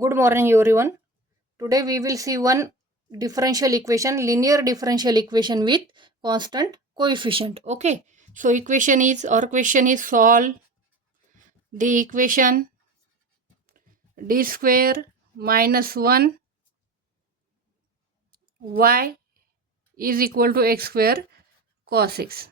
Good morning everyone. Today we will see one differential equation, linear differential equation with constant coefficient. Okay. So our question is solve the equation d square minus 1 y is equal to x square cos x.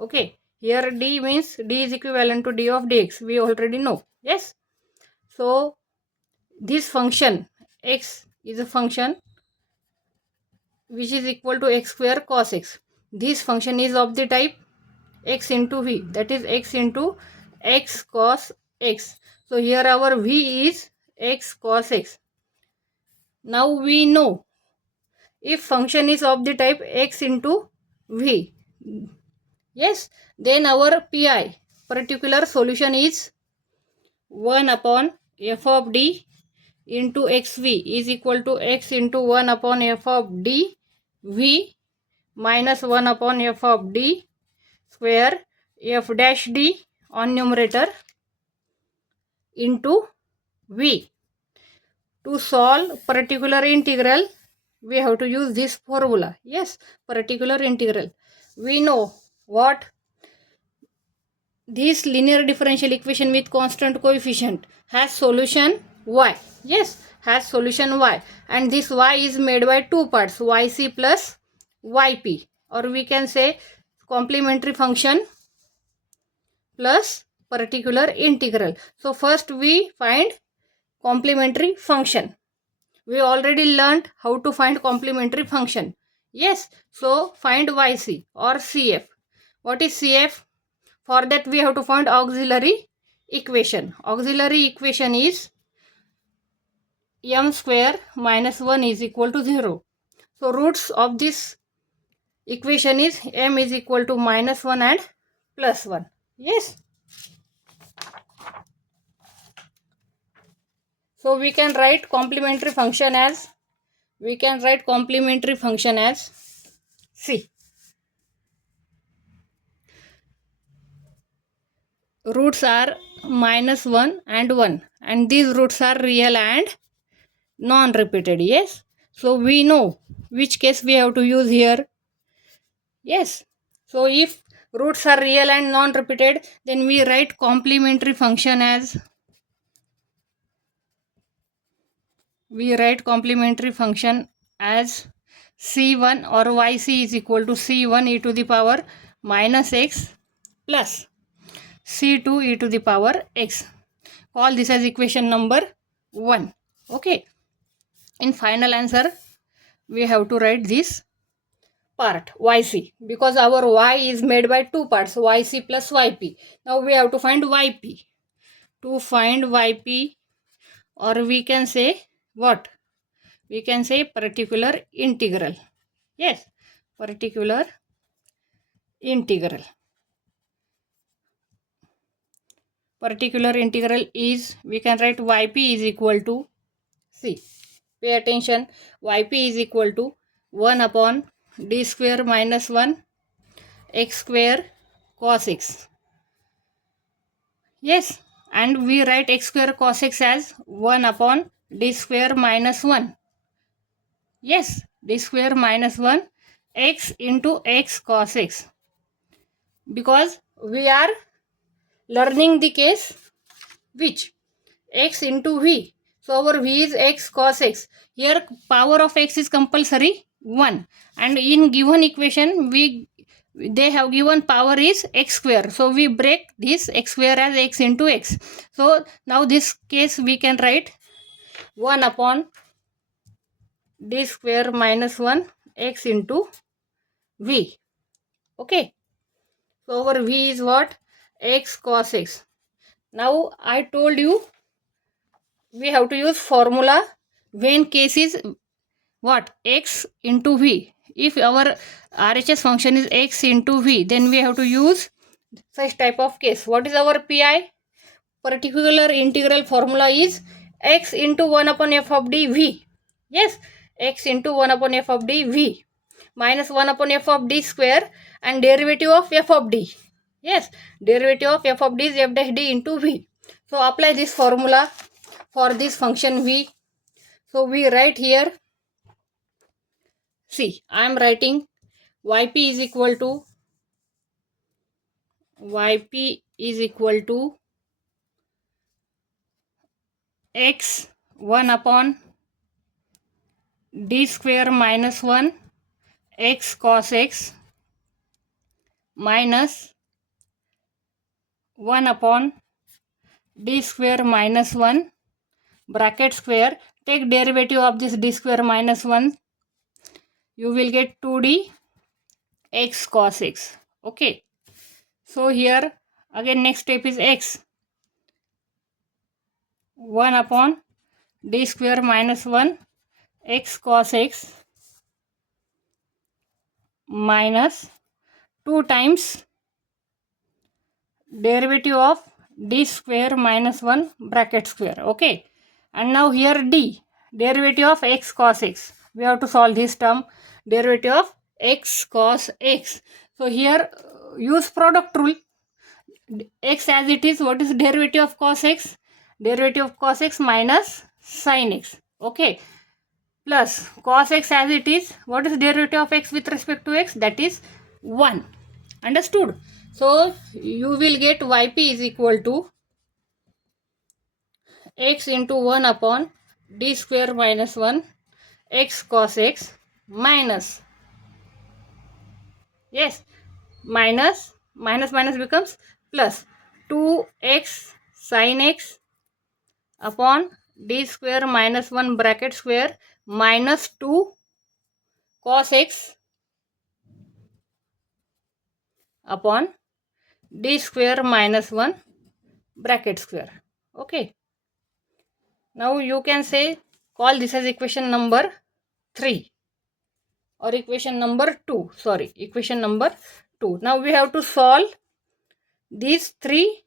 Okay. Here d means d is equivalent to d of dx. We already know. Yes. So this function x is a function which is equal to x square cos x. This function is of the type x into v, that is x into x cos x. So here our v is x cos x. Now we know if function is of the type x into v, yes, then our pi, particular solution, is 1 upon f of d into xv is equal to x into 1 upon f of d v minus 1 upon f of d square f dash d on numerator into v. To solve particular integral, we have to use this formula. Yes, particular integral. We know what this linear differential equation with constant coefficient has solution y. Yes, has solution y, and this y is made by two parts, yc plus yp, or we can say complementary function plus particular integral. So first we find complementary function. We already learned how to find complementary function. Yes, so find yc or cf. What is cf? For that we have to find auxiliary equation. Auxiliary equation is m square minus 1 is equal to 0. So roots of this equation is m is equal to minus 1 and plus 1. Yes. So we can write complementary function as C. Roots are minus 1 and 1, and these roots are real and non-repeated. Yes. So we know which case we have to use here. Yes. So if roots are real and non-repeated, then we write complementary function as c1 or yc is equal to c1 e to the power minus x plus c2 e to the power x. Call this as equation number 1. Okay. In final answer, we have to write this part yc, because our y is made by two parts, yc plus yp. Now we have to find yp. To find yp, or we can say what? We can say particular integral. Yes, particular integral. Particular integral is, we can write yp is equal to c. Pay attention, yp is equal to 1 upon d square minus 1 x square cos x. Yes, and we write x square cos x as 1 upon d square minus 1. Yes, d square minus 1 x into x cos x. Because we are learning the case which? X into v. So our v is x cos x. Here power of x is compulsory 1, and in given equation they have given power is x square. So we break this x square as x into x. So now this case we can write 1 upon d square minus 1 x into v. Okay. So our v is what? X cos x. Now I told you we have to use formula when case is what? X into v. If our RHS function is x into v, then we have to use such type of case. What is our PI? Particular integral formula is x into 1 upon f of d v. Yes, x into 1 upon f of d v minus 1 upon f of d square and derivative of f of d. Yes, derivative of f of d is f dash d into v. So apply this formula for this function v. So we write here, see, I am writing yp is equal to x 1 upon d square minus 1 x cos x minus 1 upon d square minus 1 bracket square. Take derivative of this d square minus 1. You will get 2d x cos x. Okay. So here again next step is x 1 upon d square minus 1 x cos x minus 2 times derivative of d square minus 1 bracket square. Okay. And now here d, derivative of x cos x. We have to solve this term, derivative of x cos x. So here use product rule. X as it is, what is derivative of cos x? Derivative of cos x minus sin x. Okay. Plus cos x as it is, what is derivative of x with respect to x? That is 1. Understood? So you will get yp is equal to x into 1 upon d square minus 1 x cos x minus, yes, minus becomes plus 2x sin x upon d square minus 1 bracket square minus 2 cos x upon d square minus 1 bracket square. Okay. Now you can say, call this as equation number 3 or equation number 2. Sorry, equation number 2. Now we have to solve these 3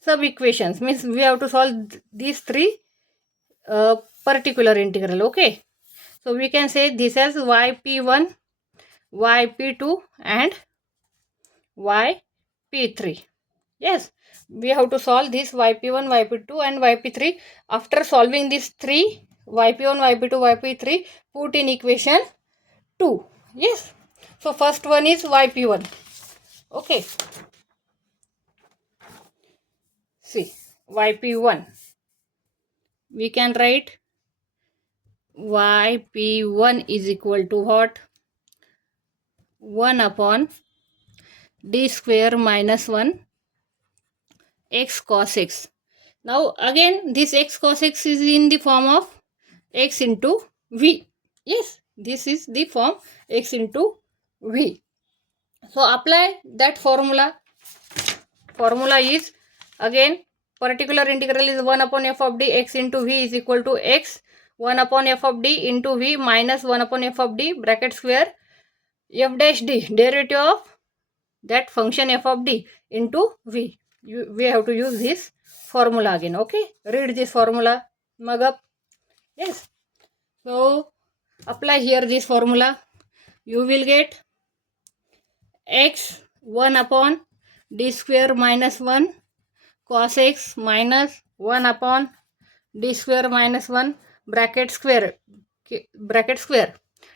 sub equations. Means we have to solve these 3 particular integral. Okay. So we can say this as yp1, yp2 and yp3. Yes, we have to solve this yp1, yp2 and yp3. After solving these 3, yp1, yp2, yp3, put in equation 2. Yes. So first one is yp1. Okay. See, yp1. We can write yp1 is equal to what? 1 upon d square minus 1 x cos x. Now again this x cos x is in the form of x into v. Yes, this is the form x into v. So apply that formula. Formula is again particular integral is 1 upon f of d x into v is equal to x 1 upon f of d into v minus 1 upon f of d bracket square f dash d, derivative of that function f of d into v. We have to use this formula again. Okay, read this formula, mug up. Yes, so apply here this formula. You will get x 1 upon d square minus 1 cos x minus 1 upon d square minus 1 bracket square.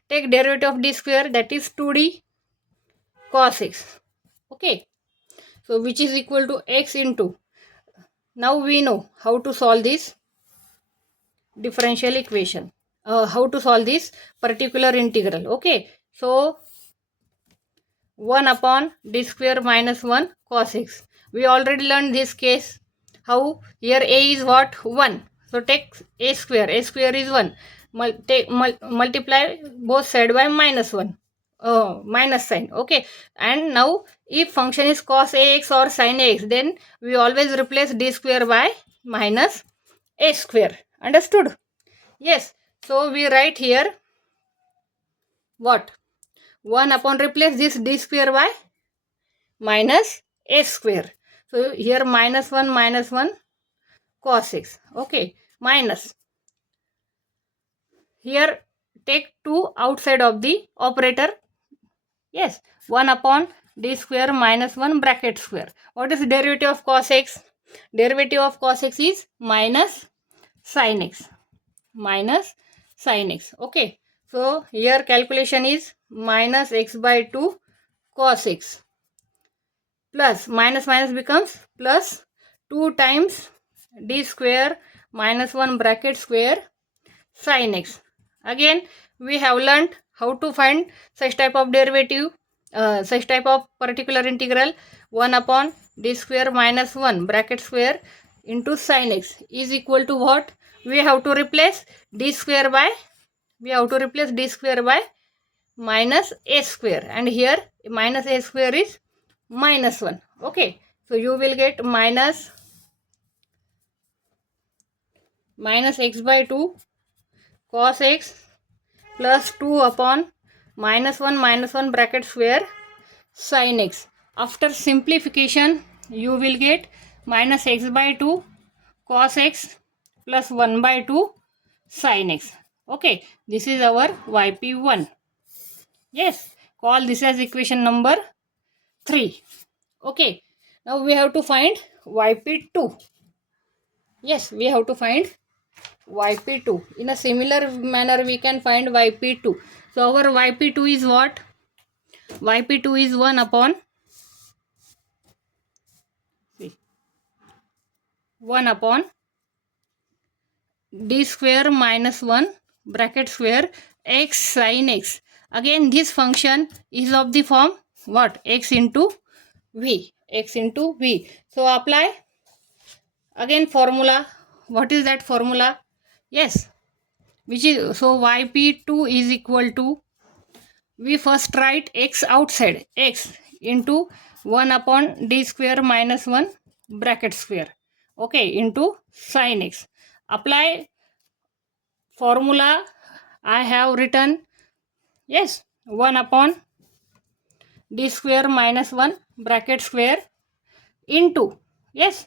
Take derivative of d square, that is 2d cos x. Okay, so which is equal to x into, now we know how to solve this differential equation, how to solve this particular integral. Okay, so 1 upon d square minus 1 cos x. We already learned this case. How? Here a is what? 1. So take a square. A square is 1. Multiply both side by minus 1. Minus sign. Okay. And now if function is cos ax or sin ax, then we always replace d square by minus a square. Understood? Yes. So we write here what? 1 upon, replace this d square by minus a square. So here minus 1 cos x. Okay, minus. Here take 2 outside of the operator. Yes, 1 upon d square minus 1 bracket square. What is the derivative of cos x? Derivative of cos x is minus sin x, minus sin x. Okay, so here calculation is minus x by 2 cos x plus minus minus becomes plus 2 times d square minus 1 bracket square sin x. Again we have learnt how to find such type of derivative, such type of particular integral. 1 upon d square minus 1 bracket square into sin x is equal to what? We have to replace d square by minus a square, and here minus a square is minus 1. Okay, so you will get minus x by 2 cos x plus 2 upon minus 1 bracket square sin x. After simplification you will get minus x by 2 cos x plus 1 by 2 sin x. Okay, this is our yp1. Yes, call this as equation number 3. Okay, now we have to find yp2. Yes, we have to find yp2. In a similar manner we can find yp2. So our yp2 is what? yp2 is 1 upon 1 upon d square minus 1 bracket square x sin x. Again this function is of the form what? X into v. So apply again formula. What is that formula? Yes, which is, so yp2 is equal to, we first write x outside, x into 1 upon d square minus 1 bracket square, okay, into sin x. Apply formula I have written. Yes, 1 upon d square minus 1 bracket square into, yes,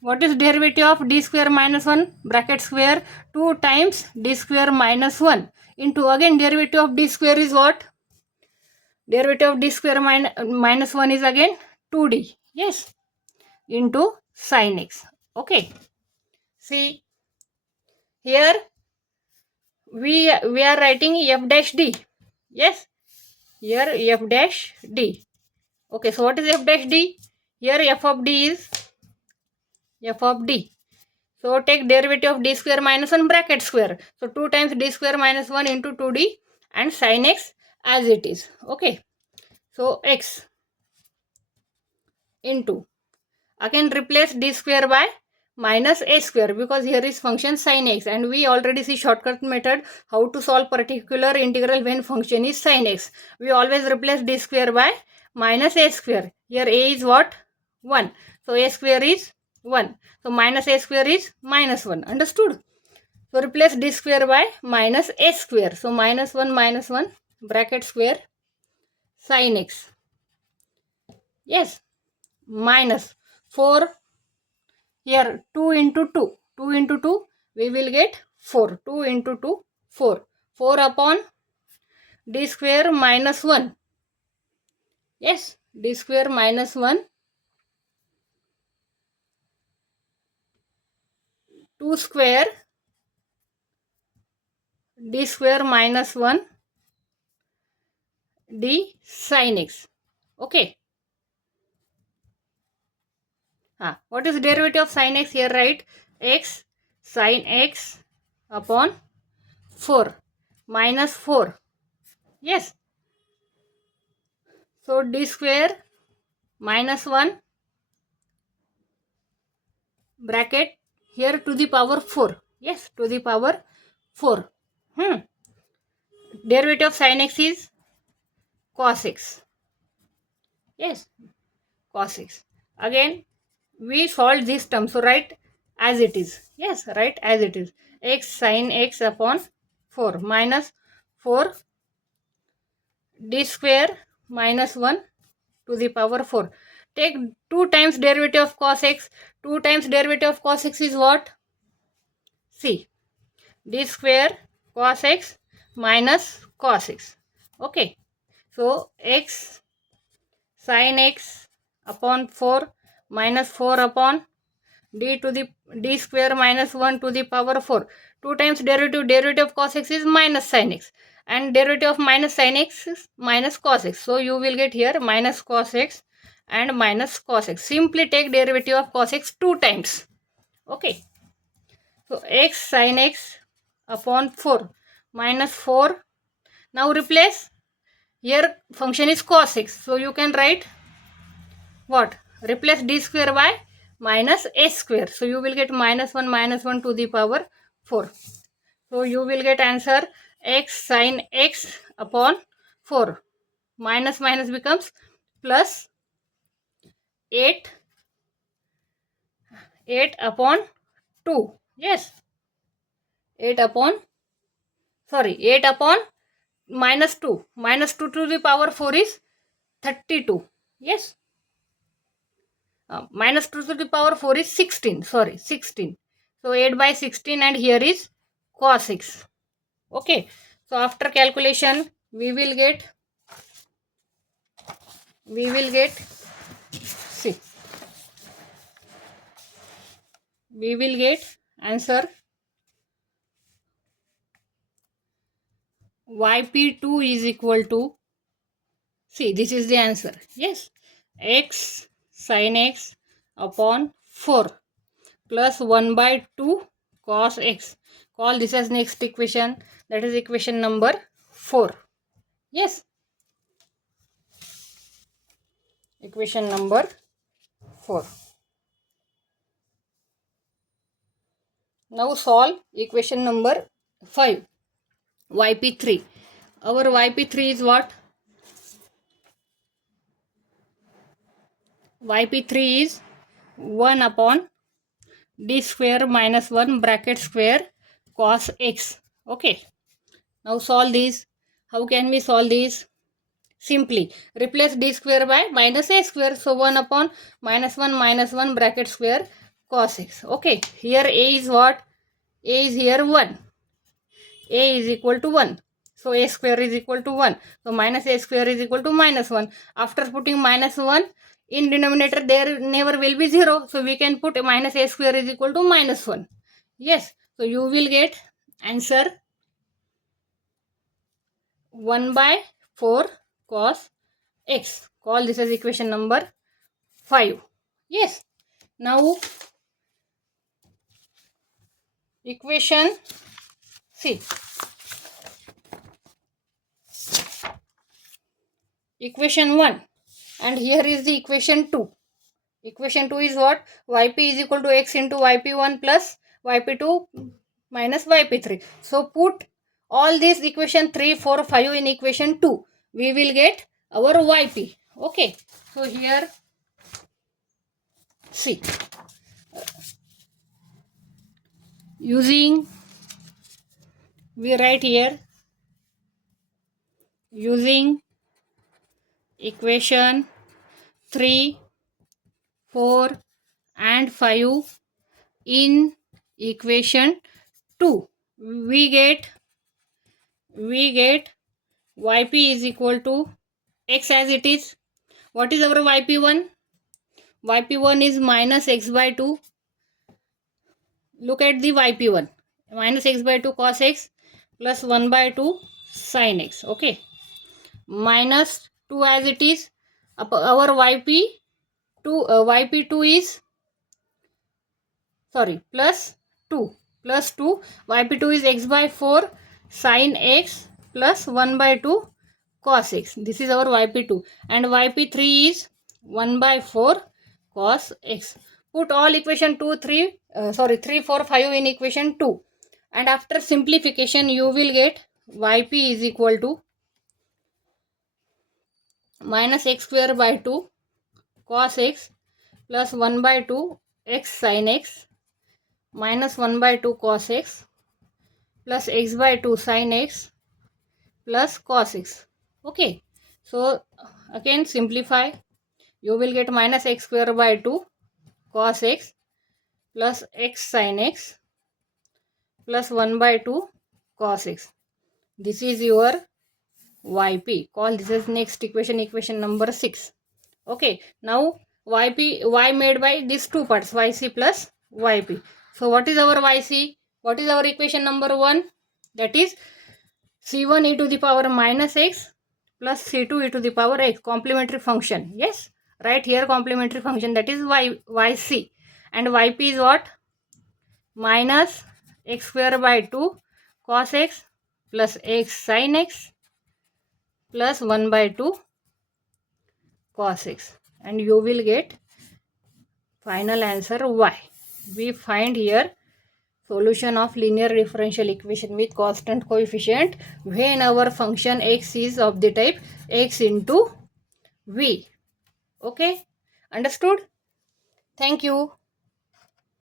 what is derivative of d square minus 1 bracket square? 2 times d square minus 1 into, again derivative of d square is what? Derivative of d square minus 1 is again 2d. Yes, into sin x. Okay, see here we are writing f dash d. Yes, here f dash d. Okay, so what is f dash d? Here f of d is f of d. So take derivative of d square minus 1 bracket square. So 2 times d square minus 1 into 2d and sin x as it is. Okay, so x into, again replace d square by minus a square, because here is function sin x, and we already see shortcut method how to solve particular integral when function is sin x. We always replace d square by minus a square. Here a is what? 1. So a square is 1. So minus a square is minus 1. Understood? So replace d square by minus a square. So minus 1 bracket square sin x. Yes, minus 4. Here 2 into 2. 2 into 2 we will get 4. 2 into 2 4. 4 upon d square minus 1. Yes, d square minus 1. 2 square d square minus 1 d sin x. Okay. What is derivative of sin x? Here write x sin x upon 4 minus 4. Yes. So d square minus 1 bracket here to the power 4. Yes, to the power 4. Derivative of sin x is cos x. Yes, cos x. Again we solve this term, so write as it is. Yes, write as it is. X sin x upon 4 minus 4 d square minus 1 to the power 4. Take 2 times derivative of cos x. 2 times derivative of cos x is what? See, d square cos x minus cos x. Okay, so x sin x upon 4 minus 4 upon d square minus 1 to the power 4. 2 times derivative of cos x is minus sin x, and derivative of minus sin x is minus cos x. So you will get here minus cos x and minus cos x. Simply take derivative of cos x 2 times. Okay. So x sin x upon 4 minus 4. Now replace. Here function is cos x. So you can write what? Replace d square by minus a square. So you will get minus 1 to the power 4. So you will get answer x sin x upon 4. Minus minus becomes plus 8 upon 2. Yes. 8 upon minus 2. Minus 2 to the power 4 is 32. Yes. Minus 2 to the power 4 is 16. 16. So 8 by 16, and here is cos x. Okay. So after calculation, we will get see. We will get answer yp2 is equal to, see, this is the answer. Yes. X sin x upon 4 plus 1 by 2 cos x. Call this as next equation, that is equation number 4. Yes. Equation number 4. Now solve equation number 5. yp3. Our yp3 is what? yp3 is 1 upon d square minus 1 bracket square cos x. Okay. Now solve this. How can we solve this? Simply replace d square by minus a square. So 1 upon minus 1 bracket square cos x. Okay. Here a is what? A is here 1. A is equal to 1. So a square is equal to 1. So minus a square is equal to minus 1. After putting minus 1 in denominator, there never will be 0. So we can put minus a square is equal to minus 1. Yes. So you will get answer 1 by 4 cos x. Call this as equation number 5. Yes. Now equation, see, equation 1, and here is the equation 2. Equation 2 is what? Yp is equal to x into yp1 plus yp2 minus yp3. So put all these equation 3, 4, 5 in equation 2. We will get our yp. Okay. So here, see, we write here using equation 3, 4 and 5 in equation 2. We get yp is equal to x as it is. What is our yp1? yp1 is minus x by 2. Look at the yp1. Minus x by 2 cos x plus 1 by 2 sin x. Okay. Minus 2 as it is. Our yp2 is, plus 2. Plus 2. yp2 is x by 4 sin x plus 1 by 2 cos x. This is our yp2. And yp3 is 1 by 4 cos x. Put all equation 3, 4, 5 in equation 2. And after simplification, you will get yp is equal to minus x square by 2 cos x plus 1 by 2 x sin x minus 1 by 2 cos x plus x by 2 sin x plus cos x. Okay. So again simplify. You will get minus x square by 2 cos x plus x sin x plus 1 by 2 cos x. This is your yp. Call this as next equation, equation number 6. Okay. Now y made by these two parts, yc plus yp. So what is our yc? What is our equation number 1? That is c1 e to the power minus x plus c2 e to the power x, complementary function. Yes, right here complementary function, that is yc, and yp is what? Minus x square by 2 cos x plus x sin x plus 1 by 2 cos x, and you will get final answer y. We find here solution of linear differential equation with constant coefficient when our function x is of the type x into v. Okay, understood? Thank you.